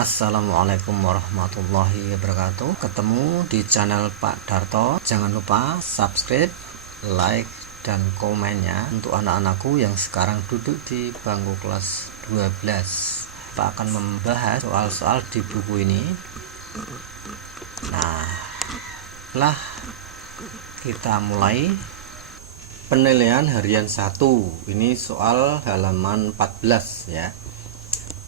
Assalamualaikum warahmatullahi wabarakatuh. Ketemu di channel Pak Darto. Jangan lupa subscribe, like, dan komennya untuk anak-anakku yang sekarang duduk di bangku kelas 12. Kita akan membahas soal-soal di buku ini. Nah, lah kita mulai penilaian harian 1. Ini soal halaman 14 ya.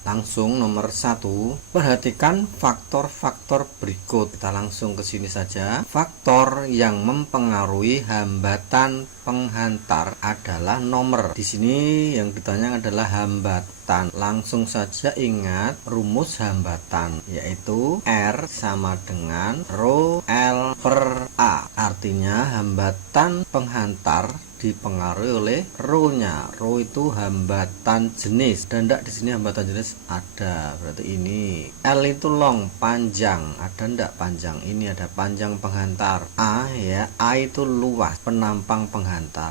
Langsung nomor 1, perhatikan faktor-faktor berikut. Kita langsung ke sini saja. Faktor yang mempengaruhi hambatan penghantar adalah nomor. Di sini yang ditanya adalah hambatan. Langsung saja ingat rumus hambatan, yaitu R sama dengan rho L per A. Artinya hambatan penghantar dipengaruhi oleh rho-nya. Rho itu hambatan jenis, dan tidak di sini hambatan jenis ada, berarti ini. L itu long, panjang, ada ndak panjang? Ini ada panjang penghantar. A ya, A itu luas, penampang penghantar.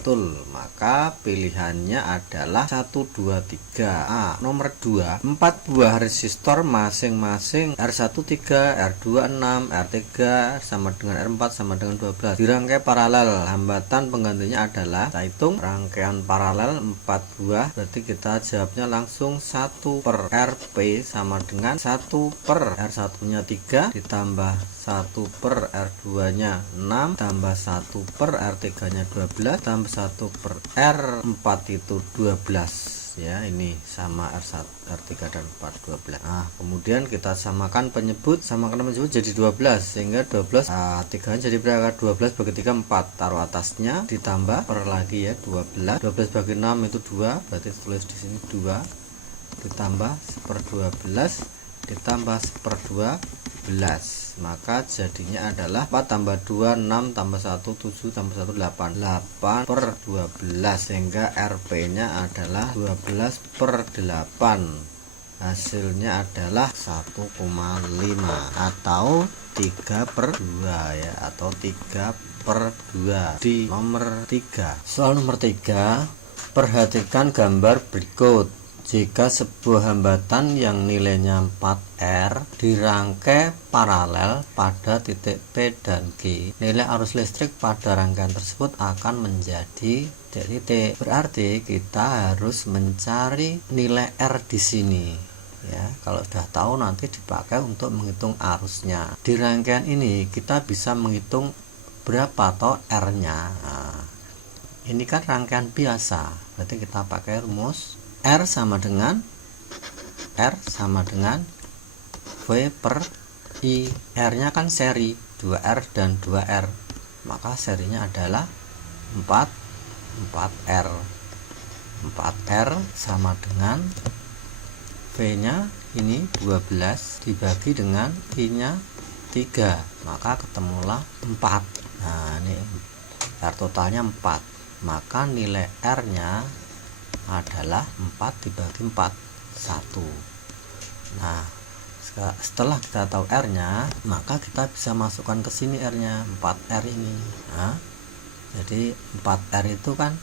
Betul, maka pilihannya adalah 1, 2, 3. A. Nomor 2, 4 buah resistor masing-masing R1 3, R2 6, R3 sama dengan R4 sama dengan 12 dirangkai paralel. Hambatan penggantinya adalah, kita hitung rangkaian paralel 4 buah, berarti kita jawabnya langsung 1 per RP sama dengan 1 per R1 nya 3 ditambah 1 per R2 nya 6 tambah 1 per R3 nya 12 tambah 1 per R4 itu 12 ya. Ini sama R1, R3 dan 4 12. Nah, kemudian kita samakan penyebut jadi 12, sehingga 12 3 jadi berapa? 12 bagi 3 4, taruh atasnya ditambah per lagi ya 12 bagi 6 itu 2, berarti tulis di sini 2 ditambah 1/12 ditambah 1/12, maka jadinya adalah 4 tambah 2 6 tambah 1 7 tambah 1 8 8 per 12, sehingga RP nya adalah 12 per 8, hasilnya adalah 1,5 atau 3 per 2 ya, atau 3 per 2 di nomor 3. Soal nomor 3, perhatikan gambar berikut. Jika sebuah hambatan yang nilainya 4R dirangkai paralel pada titik P dan Q, nilai arus listrik pada rangkaian tersebut akan menjadi titik. Berarti kita harus mencari nilai R di sini ya. Kalau sudah tahu nanti dipakai untuk menghitung arusnya. Di rangkaian ini kita bisa menghitung berapa toh R-nya. Nah, ini kan rangkaian biasa, berarti kita pakai rumus R sama dengan V per I. R nya kan seri 2R dan 2R, maka serinya adalah 4R. 4R sama dengan V nya ini 12 dibagi dengan I nya 3, maka ketemulah 4. Nah, ini R totalnya 4, maka nilai R nya adalah 4 dibagi 4 1. Nah, setelah kita tahu R nya, maka kita bisa masukkan ke sini R nya 4R ini. Nah, jadi 4R itu kan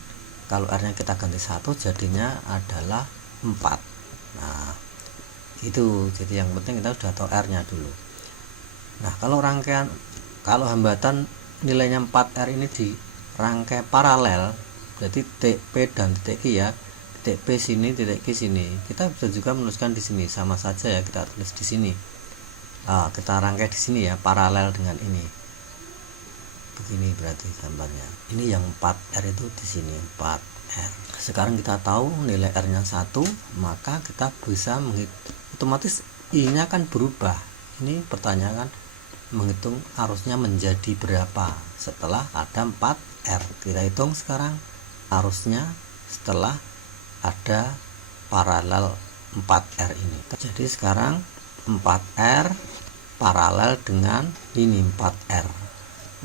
kalau R nya kita ganti 1 jadinya adalah 4. Nah, itu jadi yang penting kita sudah tahu R nya dulu. Nah, kalau hambatan nilainya 4R ini dirangkai paralel, berarti titik P dan titik Q ya. Titik P sini, titik Q sini. Kita bisa juga menuliskan di sini, sama saja ya, kita tulis di sini. Kita rangkai di sini ya, paralel dengan ini. Begini berarti gambarnya. Ini yang 4R itu di sini, 4R. Sekarang kita tahu nilai R-nya 1, maka kita bisa menghitung. Otomatis I-nya kan berubah. Ini pertanyaan menghitung arusnya menjadi berapa setelah ada 4R. Kita hitung sekarang arusnya setelah ada paralel 4R ini. Jadi sekarang 4R paralel dengan ini 4R,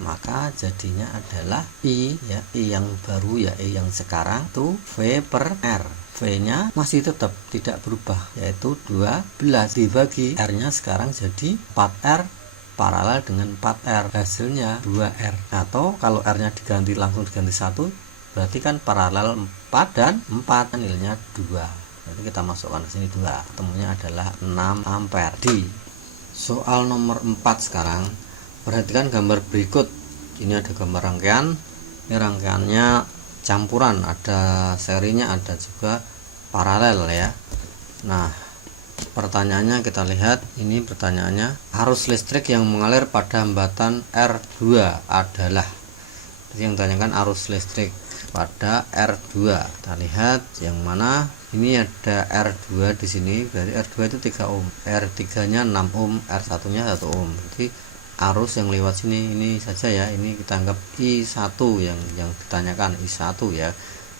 maka jadinya adalah I ya, I yang baru ya, I yang sekarang itu V per R. V nya masih tetap tidak berubah, yaitu 12 dibagi R nya sekarang jadi 4R paralel dengan 4R, hasilnya 2R. Atau kalau R nya diganti langsung diganti 1, berarti kan paralel 4 dan 4, nilainya 2. Jadi kita masukkan ke sini 2, ketemunya adalah 6 ampere. Di soal nomor 4 sekarang, perhatikan gambar berikut. Ini ada gambar rangkaian, ini rangkaiannya campuran, ada serinya, ada juga paralel ya. Nah, pertanyaannya kita lihat, ini pertanyaannya, arus listrik yang mengalir pada hambatan R2 adalah. Jadi yang ditanyakan arus listrik pada R2. Kita lihat yang mana. Ini ada R2 di sini, berarti R2 itu 3 ohm, R3-nya 6 ohm, R1-nya 1 ohm. Jadi arus yang lewat sini ini saja ya. Ini kita anggap I1 yang ditanyakan, I1 ya.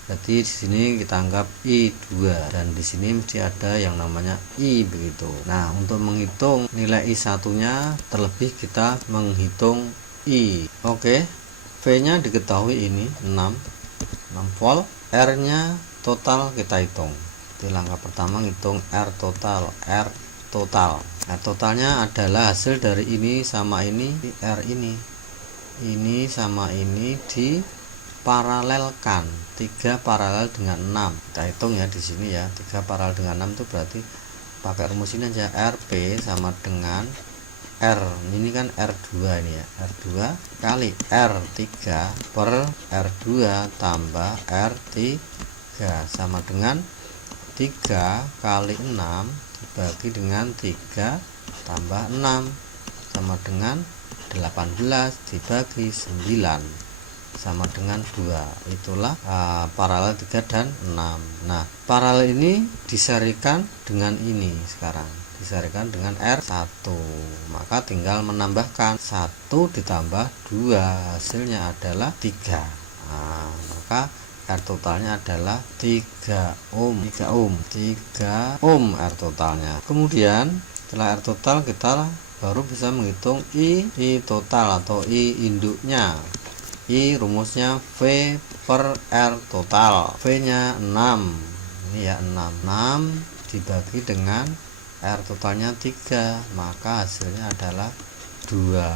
Jadi di sini kita anggap I2 dan di sini mesti ada yang namanya I begitu. Nah, untuk menghitung nilai I1-nya terlebih kita menghitung I. Oke. V-nya diketahui ini 6 volt, R-nya total kita hitung. Di langkah pertama ngitung R total. R totalnya adalah hasil dari ini sama ini, R ini sama ini diparalelkan. 3 paralel dengan 6. Kita hitung ya di sini ya. 3 paralel dengan 6 itu berarti pakai rumus ini aja, RP sama dengan R, ini kan R2 ini ya, R2 kali R3 per R2 tambah R3 sama dengan 3 kali 6 dibagi dengan 3 tambah 6 sama dengan 18 dibagi 9 sama dengan 2. Itulah paralel 3 dan 6. Nah, paralel ini diserikan dengan ini sekarang. Diserikan dengan R1, maka tinggal menambahkan 1 ditambah 2, hasilnya adalah 3. Nah, maka R totalnya adalah 3 ohm R totalnya. Kemudian setelah R total kita baru bisa menghitung I total atau I induknya. I rumusnya V per R total, V nya 6, ini ya 6 dibagi dengan R totalnya 3, maka hasilnya adalah 2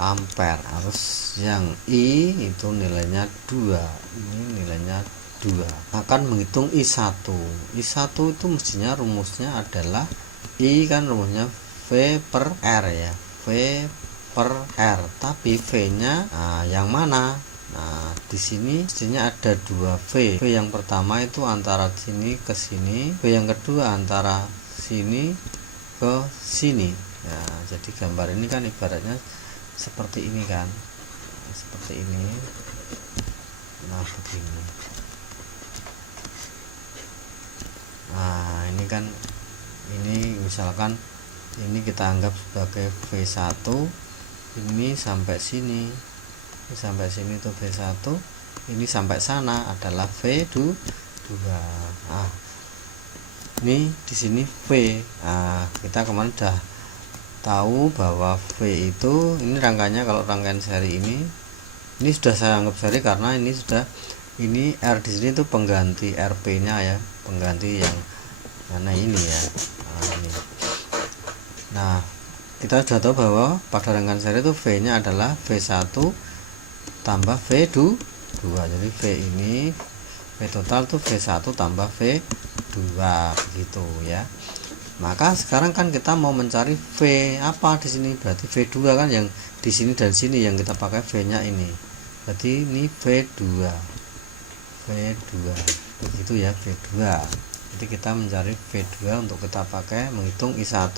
ampere. Harus yang I itu nilainya 2, ini nilainya 2. Akan menghitung I1 itu mestinya rumusnya adalah I kan rumusnya V per R ya, V per R, tapi V nya yang mana? Nah, di sini mestinya ada 2 V. V yang pertama itu antara sini ke sini, V yang kedua antara sini ke sini. Ya, jadi gambar ini kan ibaratnya seperti ini kan, seperti ini. Nah, begini. Nah, ini kan, ini misalkan ini kita anggap sebagai V1, ini sampai sini, ini sampai sini itu V1, ini sampai sana adalah V2. Ini di sini V. Nah, kita kemarin sudah tahu bahwa V itu, ini rangkaiannya, kalau rangkaian seri ini sudah saya anggap seri karena ini sudah, ini R di sini itu pengganti RP-nya ya, pengganti yang mana ini ya. Nah, ini. Nah, kita sudah tahu bahwa pada rangkaian seri itu V-nya adalah V1 tambah V2. Jadi V ini, V total tuh V1 tambah V2 begitu ya. Maka sekarang kan kita mau mencari V apa di sini, berarti V2 kan yang di sini dan sini yang kita pakai V-nya ini. Berarti ini V2 begitu ya, V2. Jadi kita mencari V2 untuk kita pakai menghitung I1.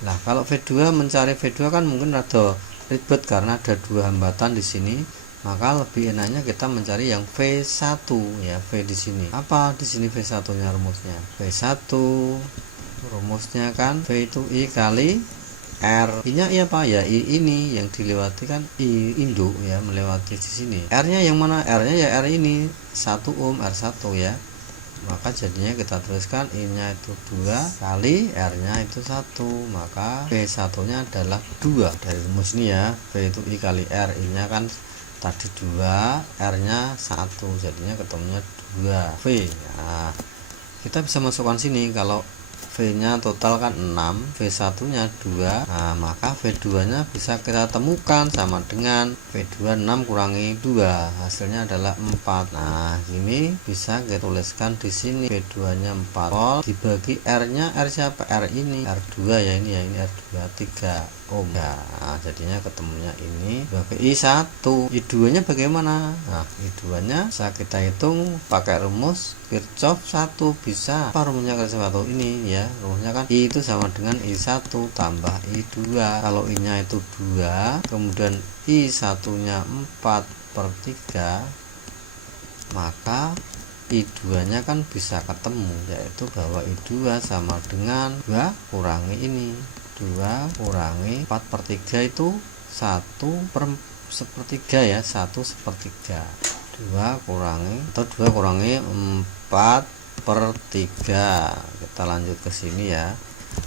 Nah, kalau V2 mencari V2 kan mungkin rada ribet karena ada 2 hambatan di sini. Maka lebih enaknya kita mencari yang V1 ya, V di sini. Apa di sini V1-nya rumusnya? V1 rumusnya kan V itu I kali R. I-nya I apa ya? I ini yang dilewati kan I induk ya, melewati di sini. R-nya yang mana? R-nya ya R ini 1 ohm R1 ya. Maka jadinya kita tuliskan I-nya itu 2 kali R-nya itu 1, maka V1-nya adalah 2 dari rumus ini ya. V itu I kali R, I-nya kan tadi 2, R-nya 1, jadinya ketemunya 2 V. Nah, kita bisa masukkan sini. Kalau V nya total kan 6, V1 nya 2. Nah maka V2 nya bisa kita temukan sama dengan V2 6 kurangi 2, hasilnya adalah 4. Nah ini bisa kita tuliskan di sini V2 nya 4 volt dibagi R nya, R siapa? R ini R2 ya, ini R2 3 ohm. Nah jadinya ketemunya ini bagi I1. I2 nya bagaimana? Nah I2 nya bisa kita hitung pakai rumus Kirchhoff 1. Bisa apa rumusnya Kirchhoff 1 ini ya? Rumusnya kan I itu sama dengan I1 tambah I2. Kalau I nya itu 2, kemudian I1 nya 4/3, maka I2 nya kan bisa ketemu, yaitu bahwa I2 sama dengan 2 kurangi ini, 2 kurangi 4/3 itu 1/1 ya, 1/1. 2 kurangi atau 2 kurangi 4/3. Kita lanjut ke sini ya.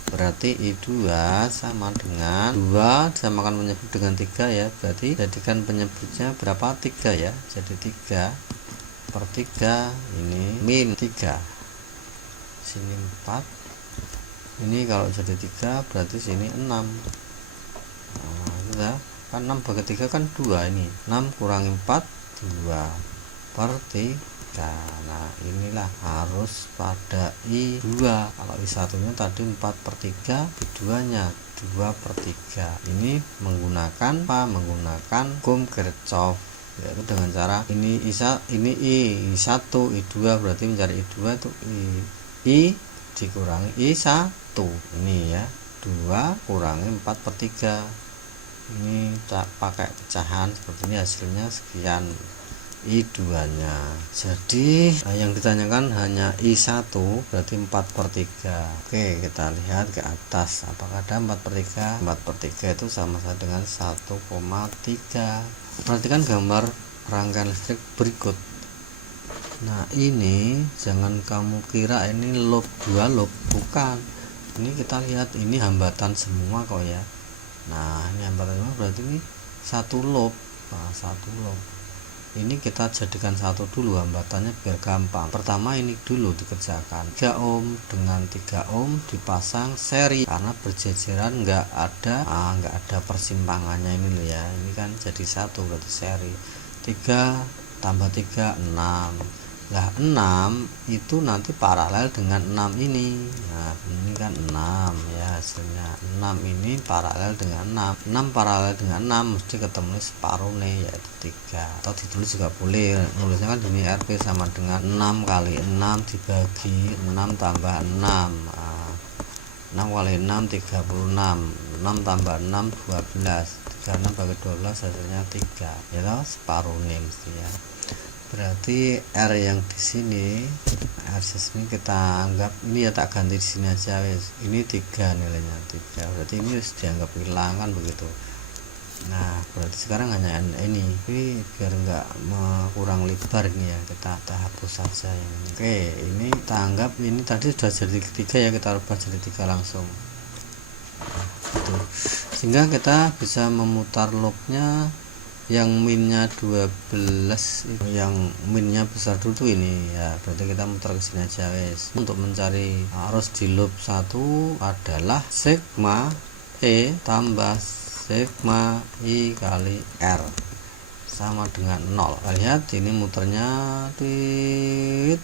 Berarti I2 sama dengan 2 disamakan penyebut dengan 3 ya. Berarti jadikan penyebutnya berapa? 3 ya. Jadi 3/3 ini min 3. Sini 4. Ini kalau jadi 3 berarti sini 6. Nah, sudah kan 6/3 kan 2 ini. 6 kurangi 4 2/3. Nah inilah harus pada I2. Kalau I1 nya tadi 4/3, I2 nya 2/3. Ini menggunakan apa? Menggunakan hukum Kirchhoff, yaitu dengan cara ini ini I1 I2, berarti mencari I2 itu I dikurangi I1 ini ya, 2 kurangi 4/3. Ini tak pakai pecahan seperti ini, hasilnya sekian I2 nya. Jadi yang ditanyakan hanya I1, berarti 4/3. Oke, kita lihat ke atas apakah ada 4/3. 4/3 itu sama saja dengan 1,3. Perhatikan gambar rangkaian listrik berikut. Nah ini jangan kamu kira ini loop 2 loop, bukan. Ini kita lihat ini hambatan semua kok ya. Nah ini hambatan semua berarti ini satu loop. Nah, satu loop ini kita jadikan satu dulu hambatannya biar gampang. Pertama ini dulu dikerjakan, 3 ohm dengan 3 ohm dipasang seri karena berjejeran, nggak ada persimpangannya ini loh ya. Ini kan jadi satu berarti seri. 3 tambah 3 6. Nah 6 itu nanti paralel dengan 6 ini. Nah ini kan 6 ya, hasilnya 6 ini paralel dengan 6. 6 paralel dengan 6 mesti ketemu separuh nih, yaitu 3. Atau ditulis juga boleh, nulisnya kan ini RP sama dengan 6 kali 6 dibagi 6 tambah 6. Nah, 6 kali 6 36, 6 tambah 6 12, 36 bagi 12 hasilnya 3 ya, separuh nih mesti ya. Berarti R yang di sini, R ini kita anggap ini ya, tak ganti di sini aja wes. Ini 3 nilainya 3. Berarti ini harus dianggap hilang kan begitu. Nah berarti sekarang hanya ini biar enggak kurang lebar ini ya, kita hapus saja ini. Oke, ini kita anggap ini tadi sudah jadi 3 ya, kita rubah jadi 3 langsung. Nah, gitu. Sehingga kita bisa memutar loopnya yang minnya 12 itu, yang minnya besar dulu ini ya, berarti kita muter ke sini aja wes. Untuk mencari arus di loop 1 adalah sigma E tambah sigma I kali R sama dengan 0. Lihat ini muternya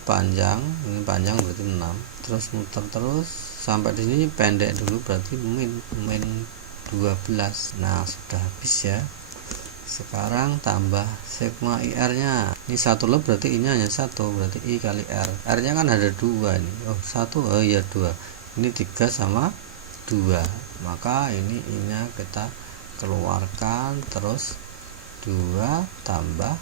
panjang, ini panjang berarti 6, terus muter terus sampai di sini pendek dulu berarti min 12. Nah sudah habis ya. Sekarang tambah sigma IR nya, ini satu loop berarti I nya hanya 1, berarti I kali R. R nya kan ada 2 ini, 1, oh iya 2, ini 3 sama 2, maka ini I nya kita keluarkan, terus 2 tambah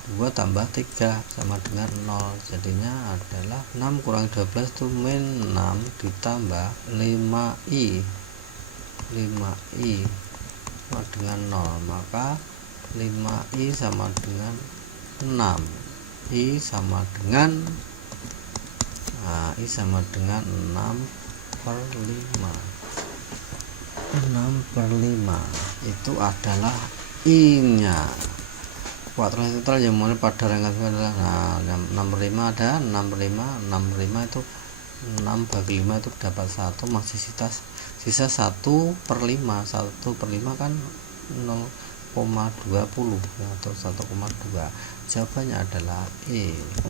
3 sama dengan 0, jadinya adalah 6 kurangi 12 itu min 6 ditambah 5I sama dengan 0, maka 5I sama dengan 6. I sama dengan I sama dengan 6/5. 6/5 itu adalah I nya. Kuadran sentral yang mulai pada rangkaian adalah 6/5 ada 6/5 itu 6 bagi 5 itu dapat 1, masih sisa 1/5. 1/5 kan 0,20 ya, atau 1,2. Jawabannya adalah E.